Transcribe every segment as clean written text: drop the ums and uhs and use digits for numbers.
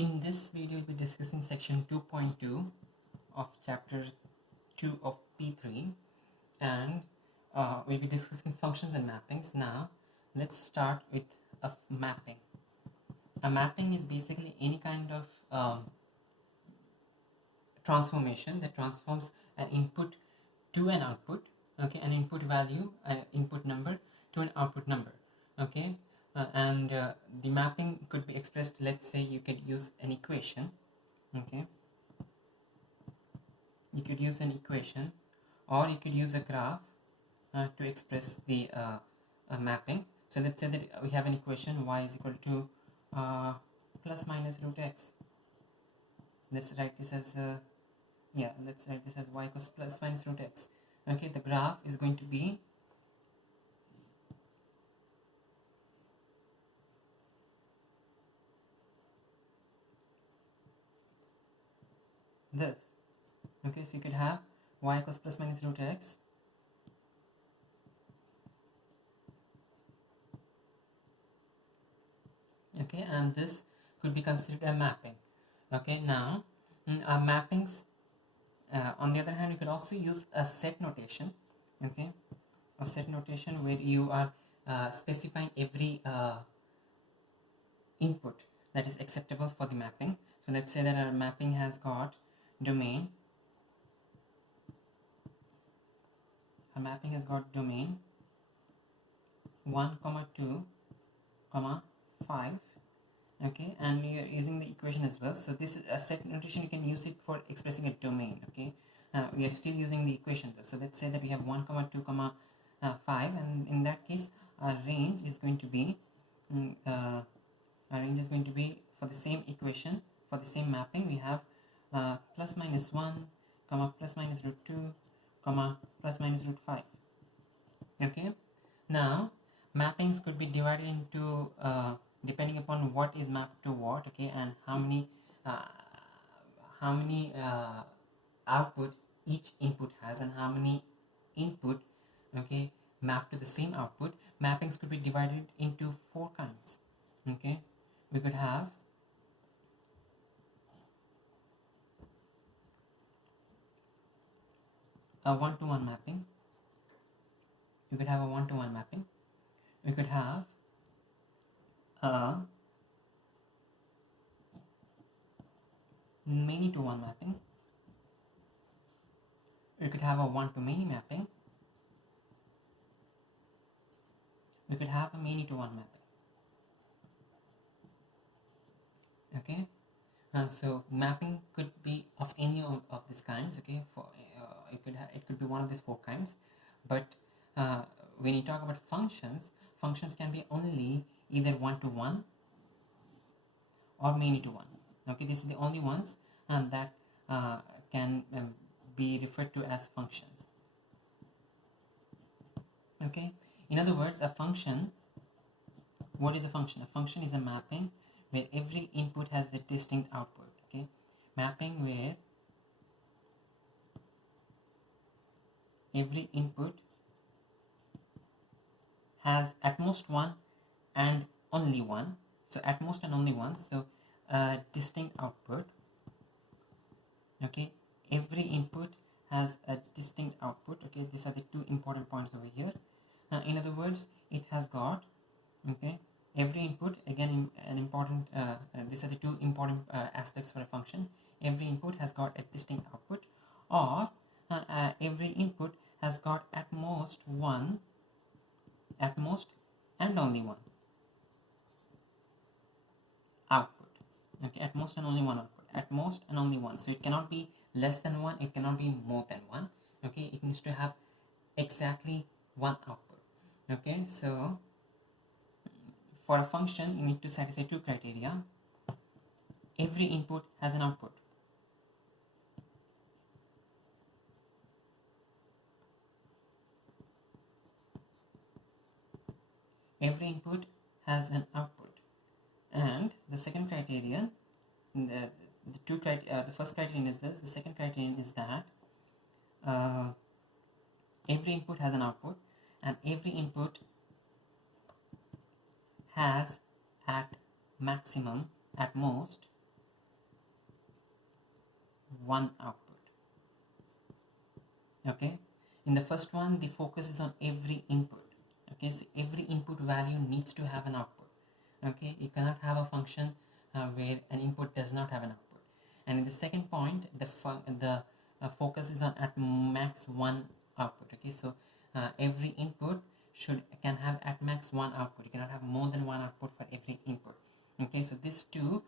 In this video, we'll be discussing section 2.2 of chapter 2 of P3, and we'll be discussing functions and mappings. Now, let's start with a mapping. A mapping is basically any kind of transformation that transforms an input to an output, okay, an input value, an input number to an output number, okay. The mapping could be expressed, let's say you could use an equation, okay, you could use an equation, or you could use a graph to express the mapping. So let's say that we have an equation y is equal to plus minus root x. Let's write this as let's write this as y equals plus minus root x. Okay, the graph is going to be this. Okay, so you could have y equals plus minus root x, okay, and this could be considered a mapping. Okay, now mappings, on the other hand, you could also use a set notation, okay, a set notation where you are specifying every input that is acceptable for the mapping. So let's say that our mapping has got domain, a mapping has got domain 1, 2, 5, okay, and we are using the equation as well. So this is a set notation, you can use it for expressing a domain, okay. We are still using the equation though. So let's say that we have 1, 2, 5, and in that case our range is going to be for the same equation, for the same mapping, we have plus minus 1, plus minus root 2, plus minus root 5. Okay, now mappings could be divided into depending upon what is mapped to what, okay, and how many output each input has, and how many input, okay, mapped to the same output. Mappings could be divided into 4 kinds. Okay, we could have a one-to-one mapping. You could have a one-to-one mapping. We could have a many-to-one mapping. We could have a one-to-many mapping. We could have a many-to-one mapping. Okay, so mapping could be of any of these kinds. Okay, for it could be one of these 4 kinds. But when you talk about functions can be only either one-to-one or many-to-one. Okay, these are the only ones that can be referred to as functions. Okay, in other words, a function, what is a function? A function is a mapping where every input has a distinct output. Okay, mapping where every input has at most one and only one. So at most and only one, so distinct output. Okay, every input has a distinct output. Okay, these are the 2 important points over here. In other words, it has got, okay, every input, again an important these are the 2 important aspects for a function. Every input has got a distinct output, or every input has got at most and only one output. Okay, at most and only one output, at most and only one. So it cannot be less than 1, it cannot be more than 1. Okay, it needs to have exactly one output. Okay, so for a function you need to satisfy 2 criteria. Every input has an output. Every input has an output. And the second criterion, the first criterion is this. The second criterion is that every input has an output, and every input has at maximum, at most, one output. Okay, in the first one the focus is on every input. Okay, so every input value needs to have an output. Okay, you cannot have a function where an input does not have an output. And in the second point, the focus is on at max one output. Okay, so every input can have at max one output. You cannot have more than one output for every input. Okay, so these two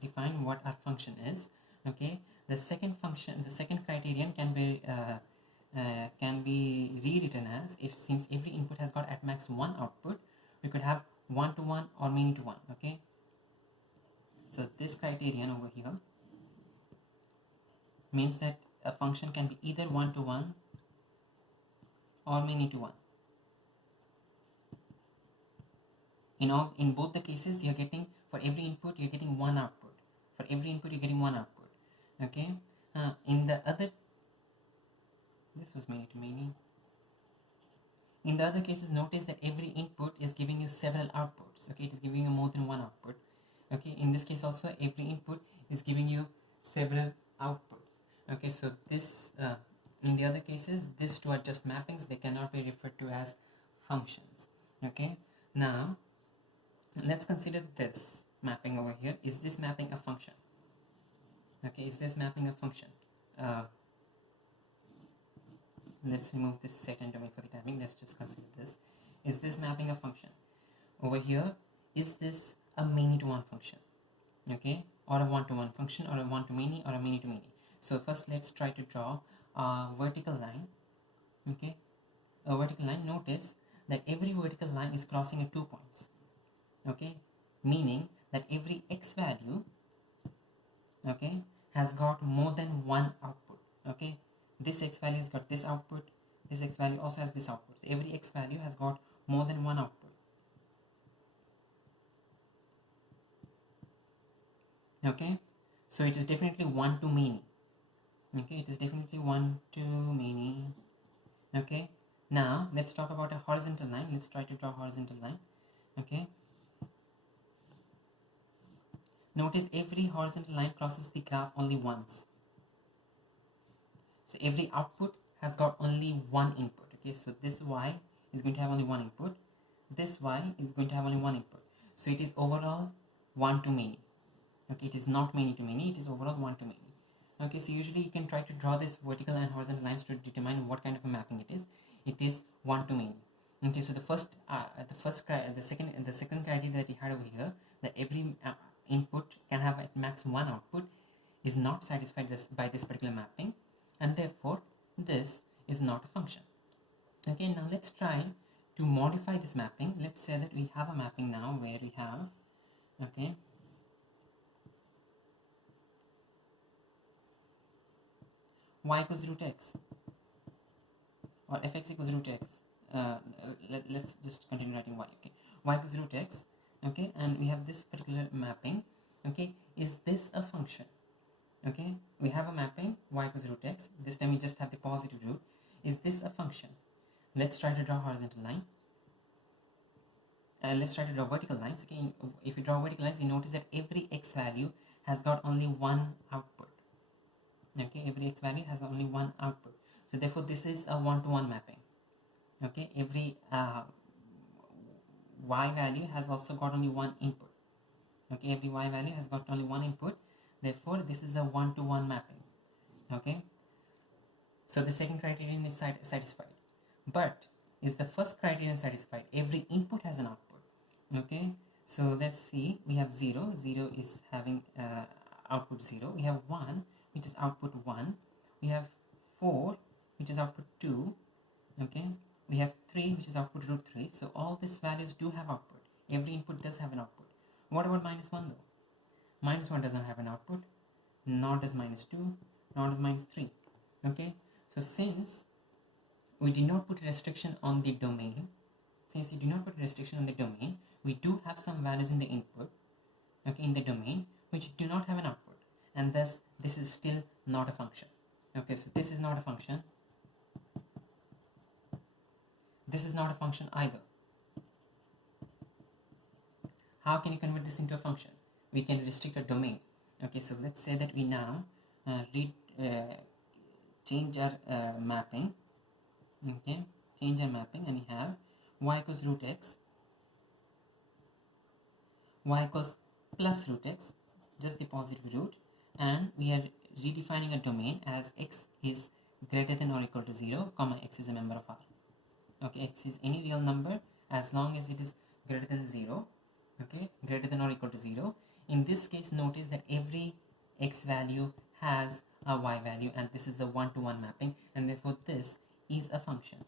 define what our function is. Okay, the second criterion can be rewritten as, if since every input has got at max one output, we could have one to one or many to one. Okay, so this criterion over here means that a function can be either one to one or many to one. In both the cases, you're getting, for every input you're getting one output. For every input you're getting one output. Okay, in the other, this was many to many. In the other cases, notice that every input is giving you several outputs. Okay, it is giving you more than one output. Okay, in this case also every input is giving you several outputs. Okay, so this in the other cases, these two are just mappings. They cannot be referred to as functions. Okay, now let's consider this mapping over here. Is this mapping a function? Okay, is this mapping a function? Let's remove this set and domain for the time being. Let's just consider this. Is this mapping a function? Over here, is this a many to one function? Okay, or a one to one function, or a one to many, or a many to many? So first let's try to draw a vertical line. Okay, a vertical line. Notice that every vertical line is crossing at 2 points. Okay, meaning that every x value, okay, has got more than one output. Okay, this x value has got this output, this x value also has this output. So every x value has got more than one output. Okay, so it is definitely one to many. Okay, it is definitely one to many. Okay, now let's talk about a horizontal line. Let's try to draw a horizontal line. Okay, notice every horizontal line crosses the graph only once. So every output has got only one input. Okay, so this y is going to have only one input. This y is going to have only one input. So it is overall one to many. Okay, it is not many to many, it is overall one to many. Okay, so usually you can try to draw this vertical and horizontal lines to determine what kind of a mapping it is. It is one to many. Okay, so the second criteria that we had over here, that every input can have at max one output, is not satisfied by this particular mapping, and therefore this is not a function. Okay, now let's try to modify this mapping. Let's say that we have a mapping now where we have, okay, y equals root x, or fx equals root x. Let's just continue writing y. Okay, y equals root x. Okay, and we have this particular mapping. Okay, is this a function? Okay, we have a mapping y equals root x. This time we just have the positive root. Is this a function? Let's try to draw a horizontal line. Let's try to draw vertical lines. Okay, if you draw vertical lines, you notice that every x value has got only one output. Okay, every x value has only one output. So therefore this is a one-to-one mapping. Okay, every y value has also got only one input. Okay, every y value has got only one input. Therefore this is a one-to-one mapping. Okay, so the second criterion is satisfied. But is the first criterion satisfied? Every input has an output. Okay, so let's see. We have 0. 0 is having output 0. We have 1, which is output 1. We have 4, which is output 2. Okay, we have 3, which is output root 3. So all these values do have output. Every input does have an output. What about minus 1 though? Minus 1 doesn't have an output, nor does minus 2, nor does minus 3. Okay, so since we did not put a restriction on the domain, we do have some values in the input, okay, in the domain, which do not have an output, and thus this is still not a function. Okay, so this is not a function. This is not a function either. How can you convert this into a function? We can restrict a domain. Okay, so let's say that we now change our mapping. Okay, change our mapping, and we have y equals root x, y equals plus root x, just the positive root, and we are redefining a domain as x is greater than or equal to 0, comma x is a member of R. Okay, x is any real number as long as it is greater than 0. Okay, greater than or equal to 0. In this case, notice that every x value has a y value, and this is a one-to-one mapping, and therefore this is a function.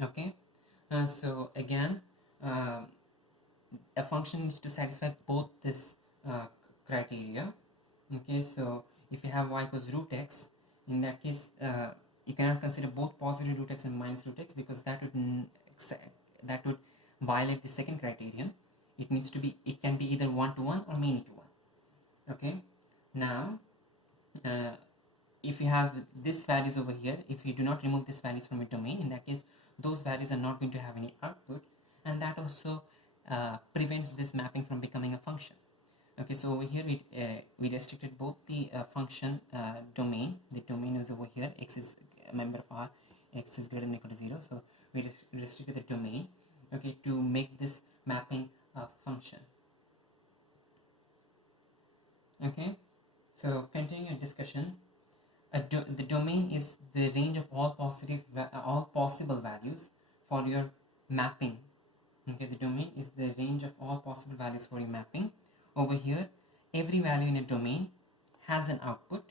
Okay, so again, a function needs to satisfy both this criteria. Okay, so if you have y equals root x, in that case you cannot consider both positive root x and minus root x, because that would violate the second criterion. It needs to be, it can be either one-to-one or many-to-one. Okay, now if you have these values over here, if you do not remove these values from a domain, in that case those values are not going to have any output, and that also prevents this mapping from becoming a function. Okay, so over here we restricted both the function domain. The domain is over here, x is a member of R, x is greater than or equal to 0, so we restricted the domain, okay, to make this mapping a function. Okay, so continuing a discussion, the domain is the range of all possible values for your mapping. Okay, the domain is the range of all possible values for your mapping. Over here, every value in a domain has an output,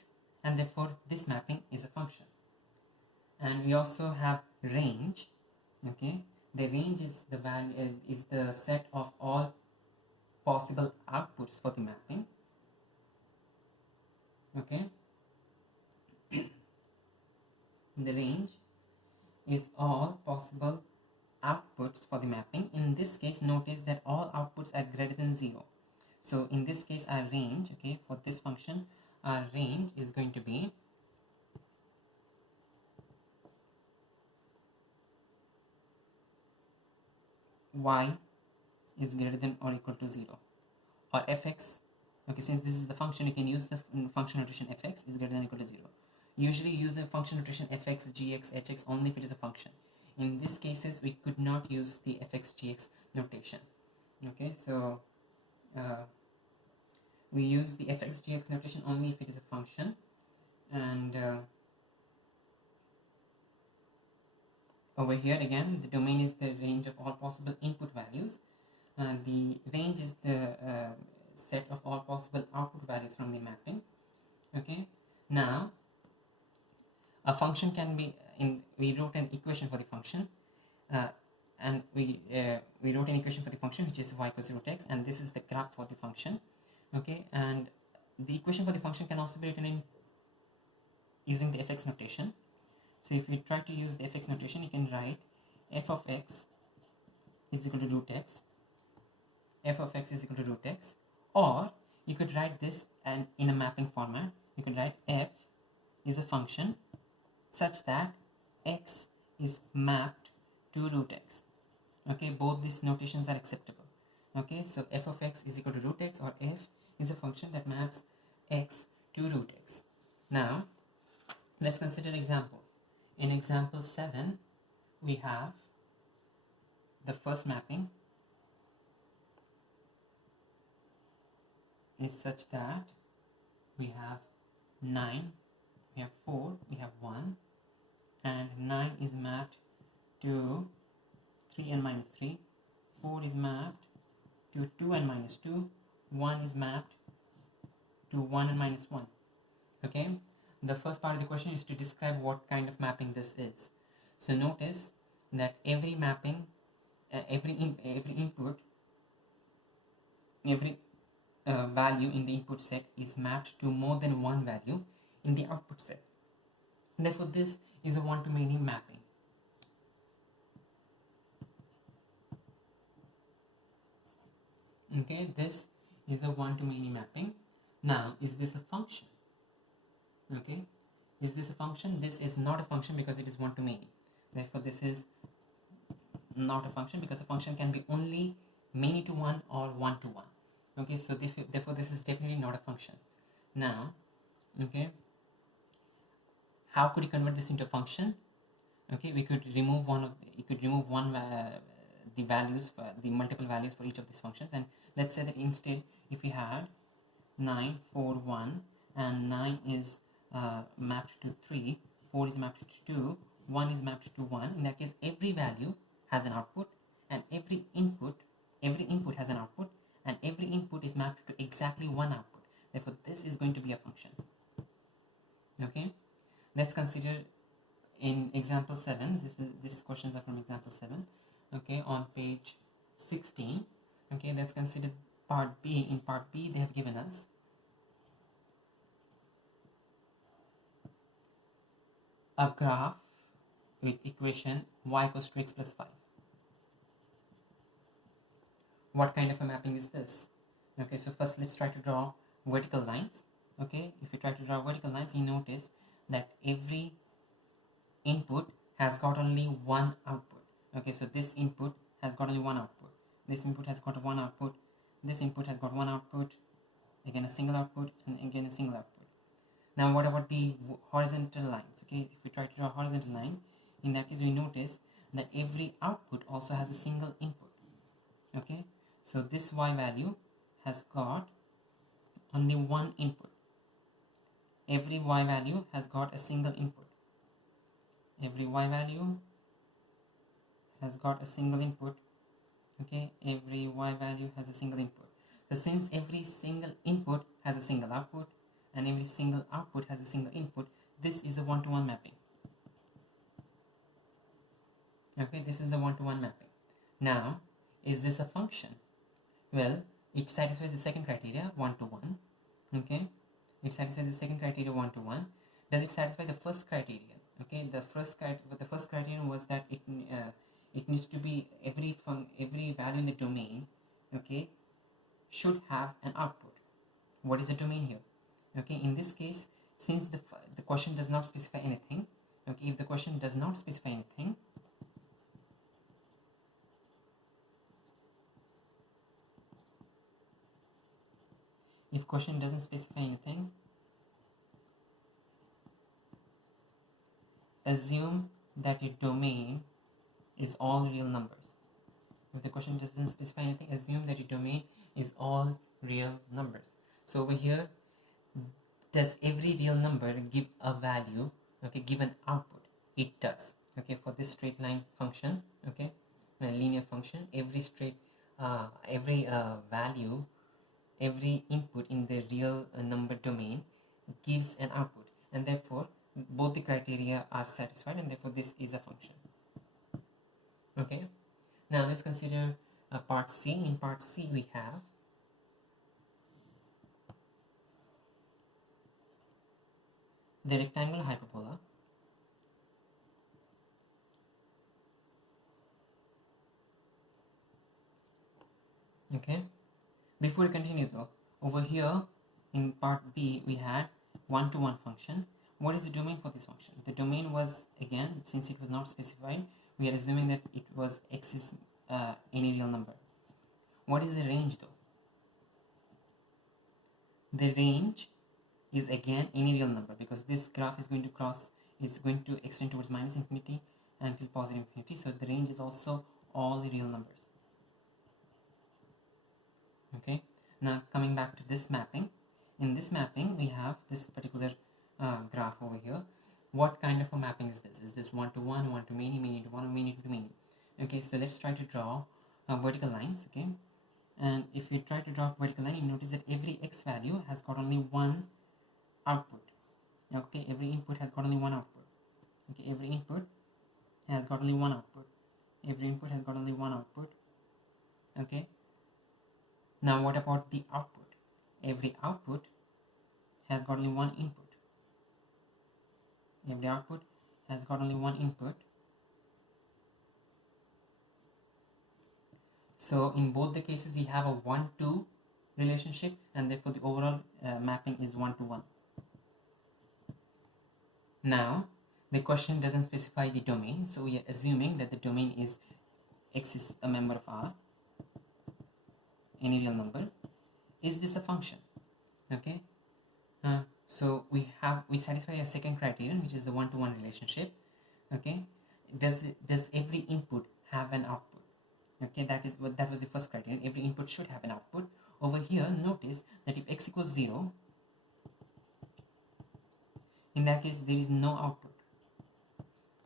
and therefore this mapping is a function. And we also have range. Okay, the range is the value is the set of all possible outputs for the mapping. Okay, the range is all possible outputs for the mapping. In this case, notice that all outputs are greater than 0. So in this case, our range, okay, for this function, our range is going to be y is greater than or equal to 0, or fx. Okay, since this is the function, you can use the function notation fx is greater than or equal to 0. Usually use the function notation fx, gx, hx only if it is a function. In these cases, we could not use the fx, gx notation. Okay, so we use the fx, gx notation only if it is a function. And over here again, the domain is the range of all possible input values. The range is the set of all possible output values from the mapping. Okay, now a function can be we wrote an equation for the function, and we wrote an equation for the function which is y equals root x, and this is the graph for the function. Okay, and the equation for the function can also be written in using the fx notation. So if we try to use the fx notation, you can write f of x is equal to root x, f of x is equal to root x, or you could write this and in a mapping format. You can write f is a function such that x is mapped to root x. Okay, both these notations are acceptable. Okay, so f of x is equal to root x, or f is a function that maps x to root x. Now let's consider examples. In example 7, we have the first mapping is such that we have 9, we have 4, we have 1, and 9 is mapped to 3n minus 3, 4 is mapped to 2n minus 2, 1 is mapped to 1n minus 1. Okay, the first part of the question is to describe what kind of mapping this is. So notice that every mapping, every input, every value in the input set is mapped to more than one value in the output set. Therefore, this is a one-to-many mapping. Okay, this is a one-to-many mapping. Now, is this a function? Okay, is this a function? This is not a function because it is one-to-many. Therefore, this is not a function, because a function can be only many-to-one or one-to-one. Okay, so therefore this is definitely not a function. Now, okay, how could you convert this into a function? Okay, we could remove the values for the multiple values for each of these functions, and let's say that instead, if we had 9 4 1 and 9 is mapped to 3, 4 is mapped to 2, 1 is mapped to 1, in that case every value has an output, and every input has an output, and every input is mapped to exactly one output. Therefore this is going to be a function. Okay, let's consider in example 7. These questions are from example 7. Okay, on page 16. Okay, let's consider part B. In part B they have given us a graph with equation y equals to x plus 5. What kind of a mapping is this? Okay, so first let's try to draw vertical lines. Okay, if you try to draw vertical lines, you notice that every input has got only one output. Okay, so this input has got only one output, this input has got one output, this input has got one output, again a single output, and again a single output. Now what about the horizontal lines? Okay, if we try to draw a horizontal line, in that case we notice that every output also has a single input. Okay, so this y value has got only one input. Every y value has got a single input. Every y value has got a single input. Okay, every y value has a single input. So since every single input has a single output and every single output has a single input, this is a one-to-one mapping. Okay, this is the one-to-one mapping. Now, is this a function? Well, it satisfies the second criteria, one-to-one. Okay, it satisfies the second criteria, one-to-one. Does it satisfy the first criterion? Okay, the first criterion was that it needs to be every value in the domain, okay, should have an output. What is the domain here? Okay, in this case, since the question does not specify anything, okay, if the question does not specify anything, if question doesn't specify anything, assume that your domain is all real numbers. If the question doesn't specify anything, assume that your domain is all real numbers. So over here, does every real number give a value? Okay, give an output? It does. Okay, for this straight line function, okay, a linear function, every value, every input in the real number domain gives an output, and therefore both the criteria are satisfied, and therefore this is a function. Okay, now let's consider part C. In part C we have the rectangular hyperbola okay. Before we continue though, over here in part B we had one-to-one function. What is the domain for this function? The domain was, again, since it was not specified, we are assuming that it was x is any real number. What is the range though? The range is again any real number, because this graph is going to extend towards minus infinity until positive infinity, so the range is also all the real numbers. Okay, now coming back to this mapping. In this mapping we have this particular graph over here. What kind of a mapping is this? Is this one-to-one, one-to-many, many-to-one, or many-to-many? Okay, so let's try to draw vertical lines. Okay, and if you try to draw a vertical line, you notice that every x value has got only one output. Okay, every input has got only one output. Okay, every input has got only one output. Every input has got only one output. Okay, now what about the output? Every output has got only one input. Every output has got only one input. So in both the cases we have a 1-to relationship, and therefore the overall mapping is 1-to-1. Now the question doesn't specify the domain, so we are assuming that the domain is x is a member of R, any real number, is this a function? Okay, so we satisfy a second criterion, which is the one-to-one relationship. Okay, does every input have an output? Okay, that was the first criterion. Every input should have an output. Over here, notice that if x equals 0, in that case there is no output.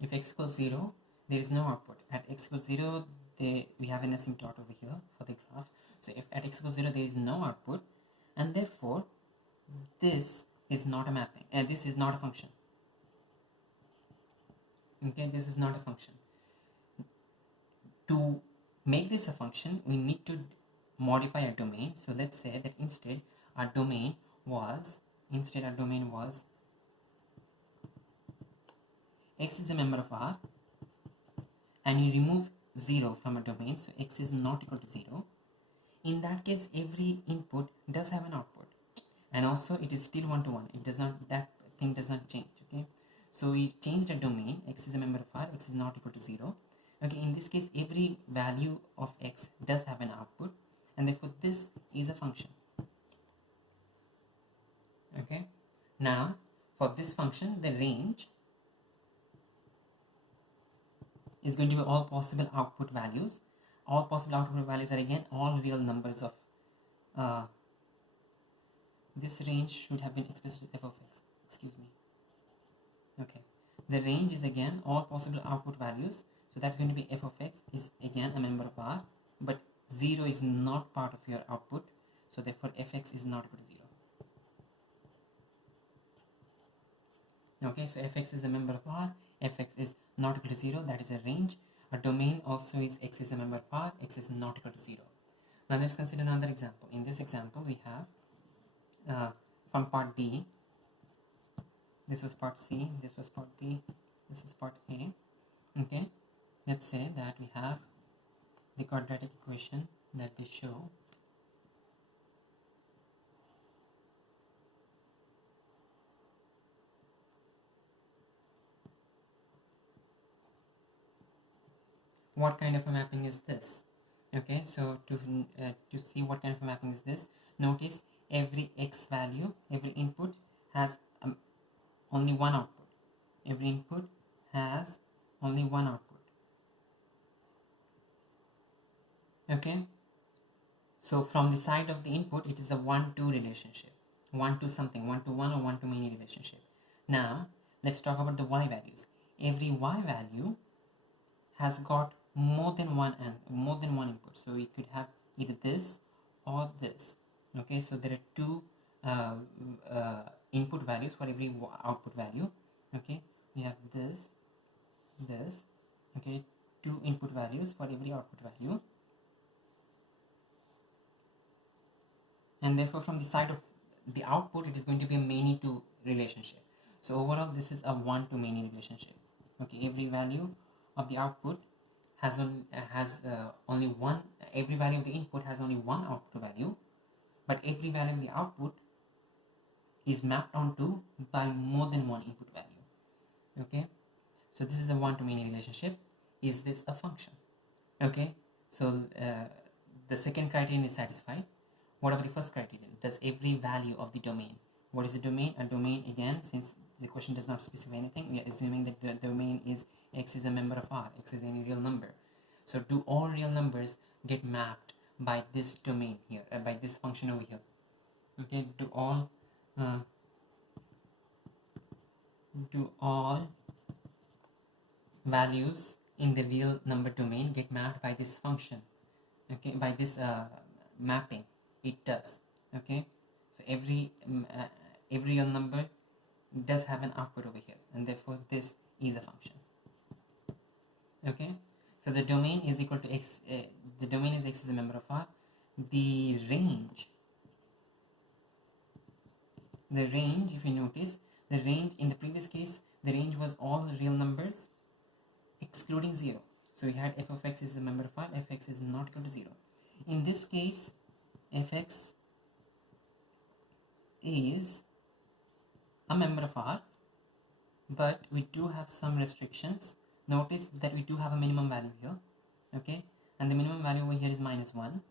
If x equals 0, there is no output. At x equals 0, we have an asymptote over here for the graph. So if at x equals 0 there is no output, and therefore this is not a mapping, and this is not a function. Okay, this is not a function. To make this a function, we need to modify a domain. So let's say that instead our domain was x is a member of R, and you remove 0 from a domain, so x is not equal to 0. In that case, every input does have an output, and also it is still one-to-one. It does not, that thing does not change. Okay, so we changed a domain. X is a member of R, x is not equal to 0. Okay, in this case every value of x does have an output, and therefore this is a function. Okay, now for this function, the range is going to be all possible output values. All possible output values are again all real numbers of this range should have been expressed as f of x. Excuse me. Okay, the range is again all possible output values. So that's going to be f of x is again a member of R, but 0 is not part of your output. So therefore fx is not equal to 0. Okay, so fx is a member of R, fx is not equal to 0, that is a range. A domain also is x is a member of R, x is not equal to 0. Now let's consider another example. In this example we have from part D, this was part C, this was part B, this is part A. Okay, let's say that we have the quadratic equation that they show. What kind of a mapping is this? Okay, so to see what kind of a mapping is this, notice every x value, every input has only one output. Every input has only one output. Okay, so from the side of the input, it is a 1-2 relationship, 1-to something, 1-to-1 or 1-to-many relationship. Now let's talk about the y values. Every y value has got more than one input, so we could have either this or this. Okay, so there are two input values for every output value. Okay, we have this. Okay, two input values for every output value, and therefore from the side of the output it is going to be a many-to relationship. So overall this is a 1-to-many relationship. Okay, every value of the output has only one. Every value of the input has only one output value, but every value of the output is mapped onto by more than one input value. Okay, so this is a 1-to-many relationship. Is this a function? Okay, so the second criterion is satisfied. What about the first criterion? Does every value of the domain? What is the domain? A domain, again, since the question does not specify anything, we are assuming that the domain is x is a member of R, x is any real number. So do all real numbers get mapped by this domain here, by this function over here? Okay, do all values in the real number domain get mapped by this function? Okay, by this mapping? It does. Okay, so every real number does have an output over here, and therefore this is a function. Okay, so the domain is equal to x. The domain is x is a member of R. The range, if you notice, the range in the previous case, the range was all real numbers excluding 0. So we had f of x is a member of R, fx is not equal to 0. In this case, fx is a member of R, but we do have some restrictions. Notice that we do have a minimum value here. Okay, and the minimum value over here is -1.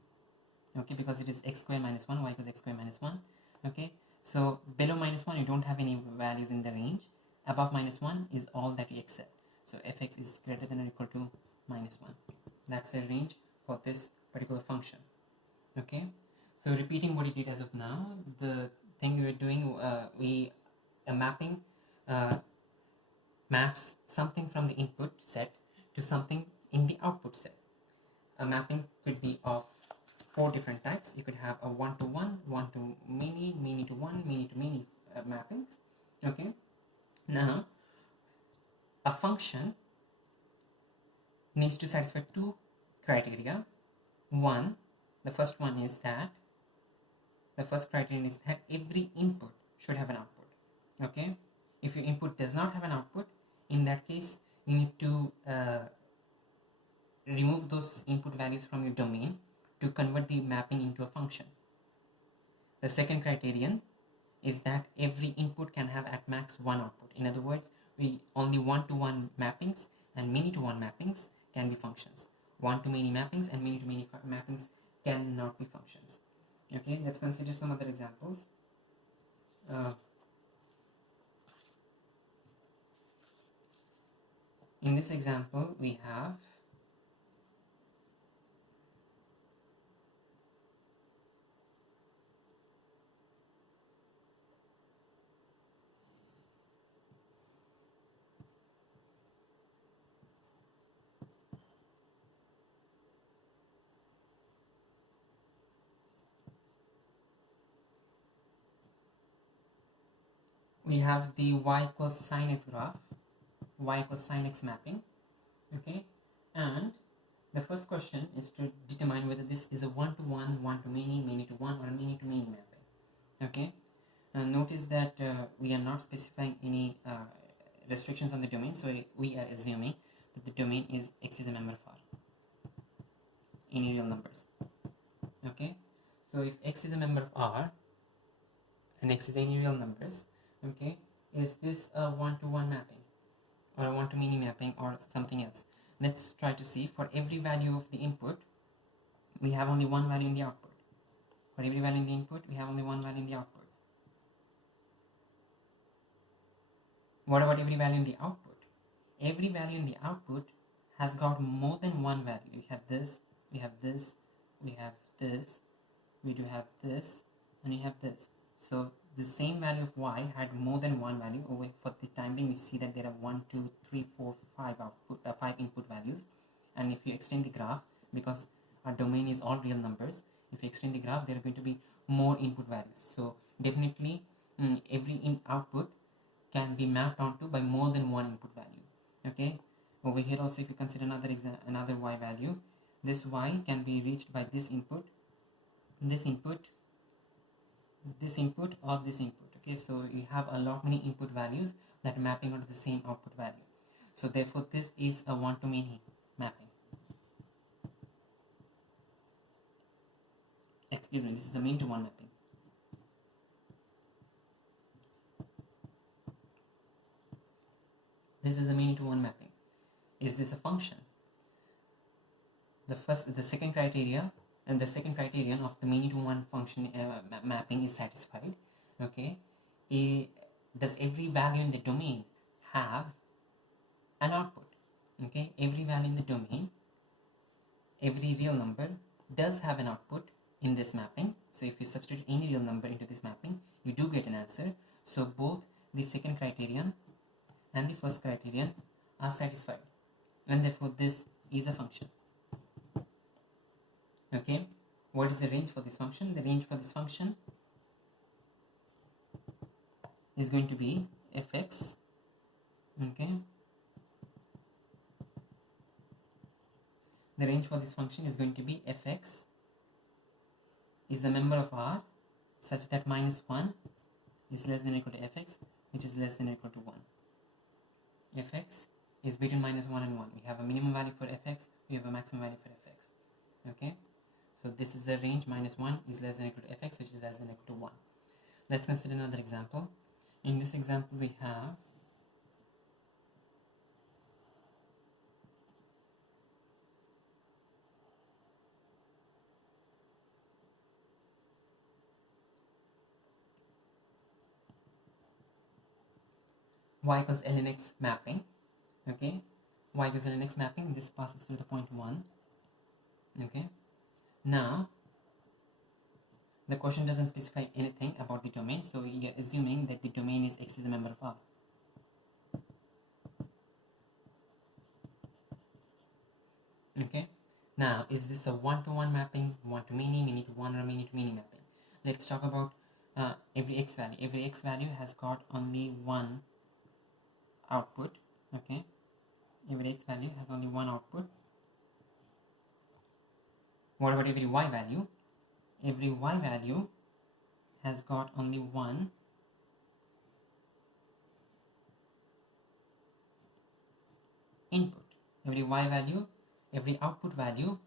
okay, because it is x square minus 1, y equals x square minus 1, okay. So below minus 1 you don't have any values in the range, above minus 1 is all that we accept, so fx is greater than or equal to minus 1. That's the range for this particular function, okay. So repeating what we did as of now, the thing we were doing, we a mapping maps something from the input set to something in the output set. A mapping could be of 4 different types. You could have a one-to-one, one-to-many, many-to-one, many-to-many mappings, okay. Now a function needs to satisfy 2 criteria. One, the first one is that the first criterion is that every input should have an output, okay. If your input does not have an output, in that case you need to remove those input values from your domain to convert the mapping into a function. The second criterion is that every input can have at max one output. In other words, we only one-to-one mappings and many-to-one mappings can be functions. One-to-many mappings and many-to-many mappings cannot be functions. Okay, let's consider some other examples. In this example, we have the y equals sin x graph, y equals sin x mapping, okay, and the first question is to determine whether this is a one-to-one, one-to-many, many-to-one, or a many-to-many mapping, okay. And notice that we are not specifying any restrictions on the domain, so we are assuming that the domain is x is a member of R, any real numbers, okay. So if x is a member of R and x is any real numbers, okay, is this a one-to-one mapping or a one-to-many mapping or something else? Let's try to see. For every value of the input, we have only one value in the output. For every value in the input, we have only one value in the output. What about every value in the output? Every value in the output has got more than one value. We have this, we have this, we have this, we do have this, and we have this. So the same value of y had more than one value. Over for the time being, we see that there are 1, 2, 3, 4, 5 output, 5 input values. And if you extend the graph, because our domain is all real numbers, if you extend the graph, there are going to be more input values. So definitely every output can be mapped onto by more than one input value, okay. Over here also, if you consider another y value, this y can be reached by this input, this input, this input, or this input, okay. So you have a lot many input values that are mapping onto the same output value. So therefore this is a one-to-many mapping. Excuse me, this is the many-to-one mapping. This is a many-to-one mapping. Is this a function? The second criteria and the second criterion of the many-to-one function mapping is satisfied, okay. Does every value in the domain have an output? Okay, every value in the domain, every real number does have an output in this mapping. So if you substitute any real number into this mapping, you do get an answer. So both the second criterion and the first criterion are satisfied, and therefore this is a function, okay. What is the range for this function? The range for this function is going to be fx, okay. The range for this function is going to be fx is a member of R such that -1 is less than or equal to fx, which is less than or equal to 1. Fx is between -1 and 1. We have a minimum value for fx, we have a maximum value for fx, okay. So this is the range, -1 is less than or equal to fx, which is less than or equal to 1. Let's consider another example. In this example, we have y equals ln x mapping. Okay, y equals ln x mapping, this passes through the point 1. Okay, now the question doesn't specify anything about the domain, so we are assuming that the domain is x is a member of R. Okay, now is this a one-to-one mapping, one-to-many, many-to-one, or many-to-many mapping? Let's talk about every x value. Every x value has got only one output. Okay, every x value has only one output. What about every y value? Every y value has got only one input. Every y value, every output value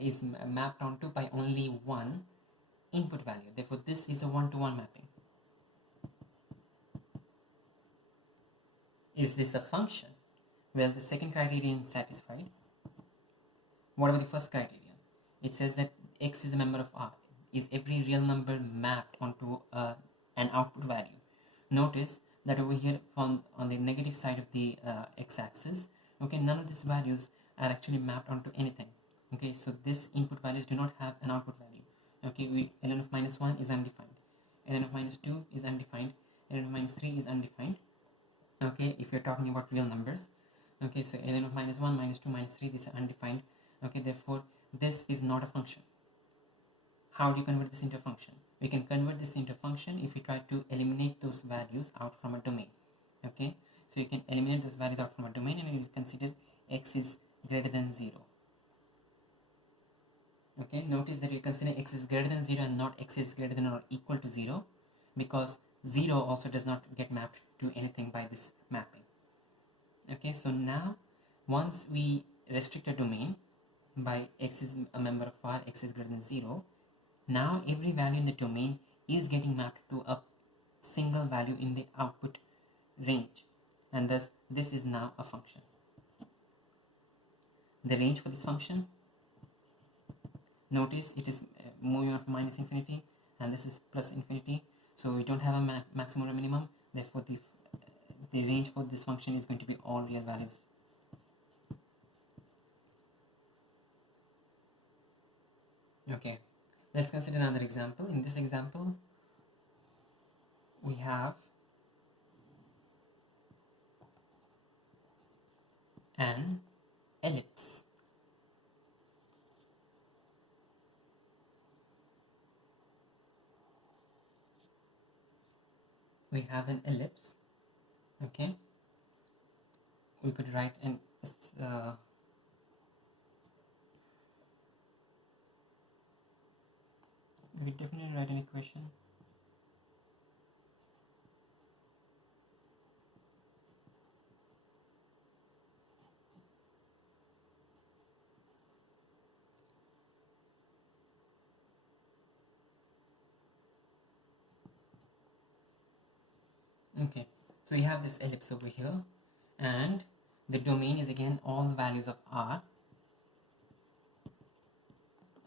is mapped onto by only one input value. Therefore, this is a one-to-one mapping. Is this a function? Well, the second criterion is satisfied. What about the first criterion? It says that x is a member of R. Is every real number mapped onto an output value? Notice that over here on the negative side of the x-axis, okay, none of these values are actually mapped onto anything. Okay, so these input values do not have an output value. Okay, ln of minus 1 is undefined, ln of minus 2 is undefined, ln of minus 3 is undefined. Okay, if you're talking about real numbers. Okay, so ln of minus 1, minus 2, minus 3, these are undefined. Okay, therefore this is not a function. How do you convert this into a function? We can convert this into a function if we try to eliminate those values out from a domain. Okay, so you can eliminate those values out from a domain, and you will consider x is greater than 0. Okay, notice that you consider x is greater than 0 and not x is greater than or equal to 0, because 0 also does not get mapped to anything by this mapping. Okay, so now once we restrict a domain by x is a member of R, x is greater than 0, now every value in the domain is getting mapped to a single value in the output range, and thus this is now a function. The range for this function, notice it is moving on from minus infinity, and this is plus infinity, so we don't have a maximum or minimum. Therefore the range for this function is going to be all real values. Okay, let's consider another example. In this example, we have an ellipse. We have an ellipse. Okay, we could write an we could definitely write an equation. Okay, so we have this ellipse over here, and the domain is again all values of R,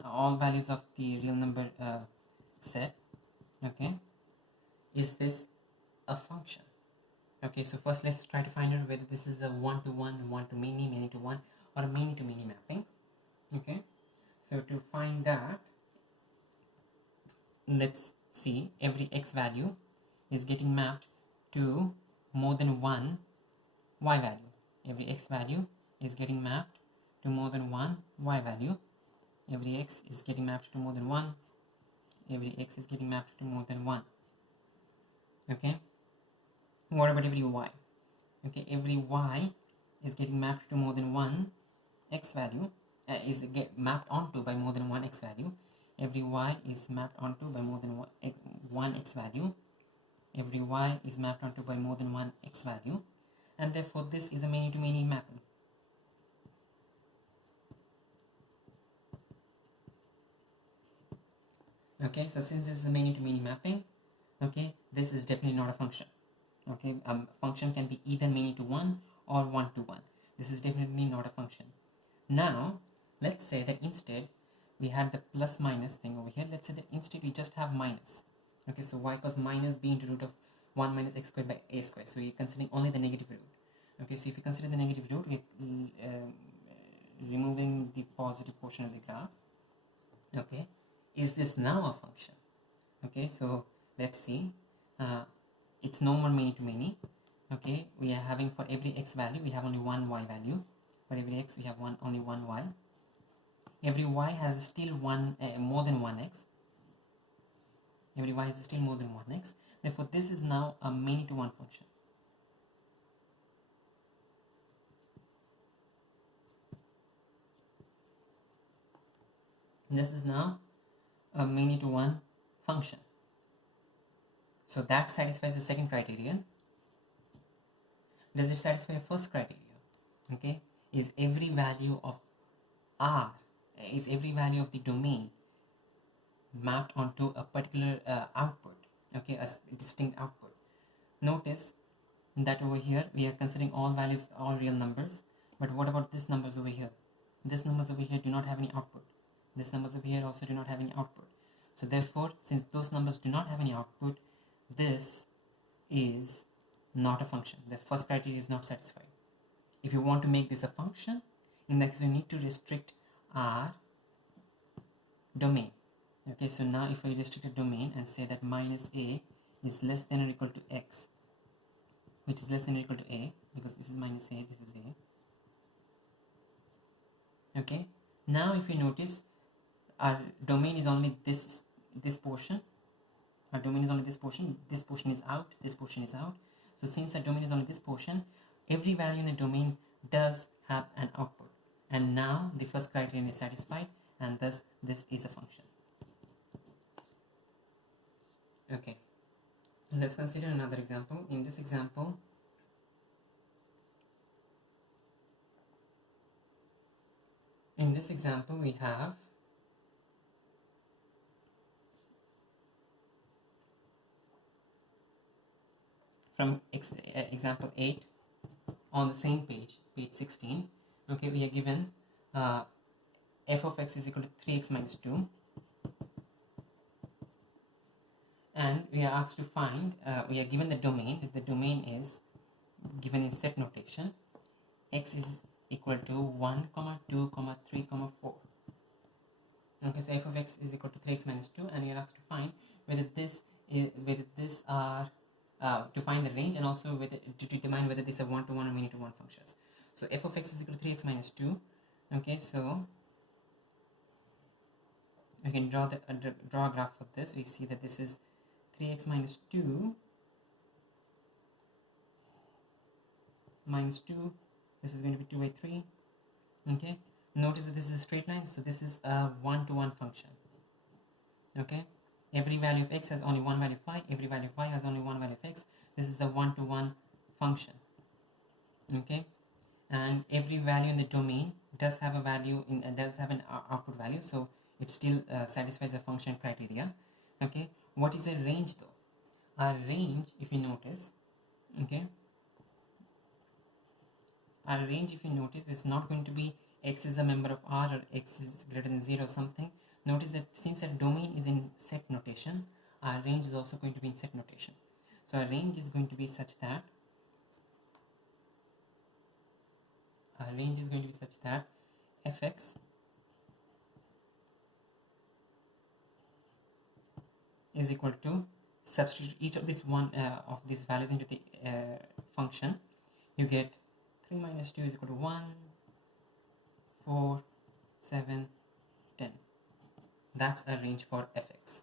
all values of the real number set. Okay, is this a function? Okay, so first let's try to find out whether this is a one-to-one, one-to-many, many-to-one, or a many-to-many mapping. Okay, so to find that, let's see, every x value is getting mapped to more than one y value. Every x value is getting mapped to more than one y value. Every x is getting mapped to more than one. Every x is getting mapped to more than one. Okay, what about every y? Okay, every y is getting mapped to more than one x value, is get mapped onto by more than one x value. Every y is mapped onto by more than one x value. Every y is mapped onto by more than one x value, and therefore this is a many-to-many mapping. Okay, so since this is a many-to-many mapping, okay, this is definitely not a function. Okay, function can be either many-to-one or one-to-one. This is definitely not a function. Now let's say that instead we had the plus minus thing over here. Let's say that instead we just have minus. Okay, so y equals minus b into root of 1 minus x squared by a squared. So you're considering only the negative root. Okay, so if you consider the negative root, we're removing the positive portion of the graph. Okay, is this now a function? Okay, so let's see. It's no more many to many. Okay, we are having for every x value we have only one y value. For every x we have only one y. Every y has still more than one x. Every y is still more than one x. Therefore, this is now a many to one function. This is now a many to one function. So that satisfies the second criterion. Does it satisfy the first criterion? Okay, is every value of R, is every value of the domain mapped onto a particular output, okay, a distinct output. Notice that over here we are considering all values, all real numbers, but what about these numbers over here? These numbers over here do not have any output. These numbers over here also do not have any output. So therefore, since those numbers do not have any output, this is not a function. The first criteria is not satisfied. If you want to make this a function, in that case you need to restrict our domain. Okay, so now if I restrict a domain and say that minus a is less than or equal to x, which is less than or equal to a, because this is minus a, this is a. Okay, now if you notice, our domain is only this portion. Our domain is only this portion. This portion is out. This portion is out. So since our domain is only this portion, every value in the domain does have an output. And now the first criterion is satisfied, and thus this is a function. Okay, let's consider another example. In this example, we have from example 8 on the same page 16. Okay, we are given f of x is equal to 3x minus 2, and we are asked to find, we are given the domain. The domain is given in set notation. X is equal to 1, 2, 3, 4. Okay, so f of x is equal to 3x minus 2, and we are asked to find whether this are to find the range, and also to determine whether these are one-to-one or many-to-one functions. So f of x is equal to 3x minus 2. Okay, so we can draw a graph for this. We see that this is 3x minus 2 minus 2. This is going to be 2 by 3. Okay, notice that this is a straight line, so this is a one-to-one function. Okay, every value of x has only one value of y. Every value of y has only one value of x. This is the one-to-one function. Okay, and every value in the domain does have a value does have an output value, so it still satisfies the function criteria. Okay, what is a range though? Our range, if you notice, okay, our range, if you notice, is not going to be x is a member of R or x is greater than 0 or something. Notice that since our domain is in set notation, our range is also going to be in set notation. So our range is going to be such that fx is equal to, substitute each of of these values into the function. You get 3 minus 2 is equal to 1, 4, 7, 10. That's a range for fx.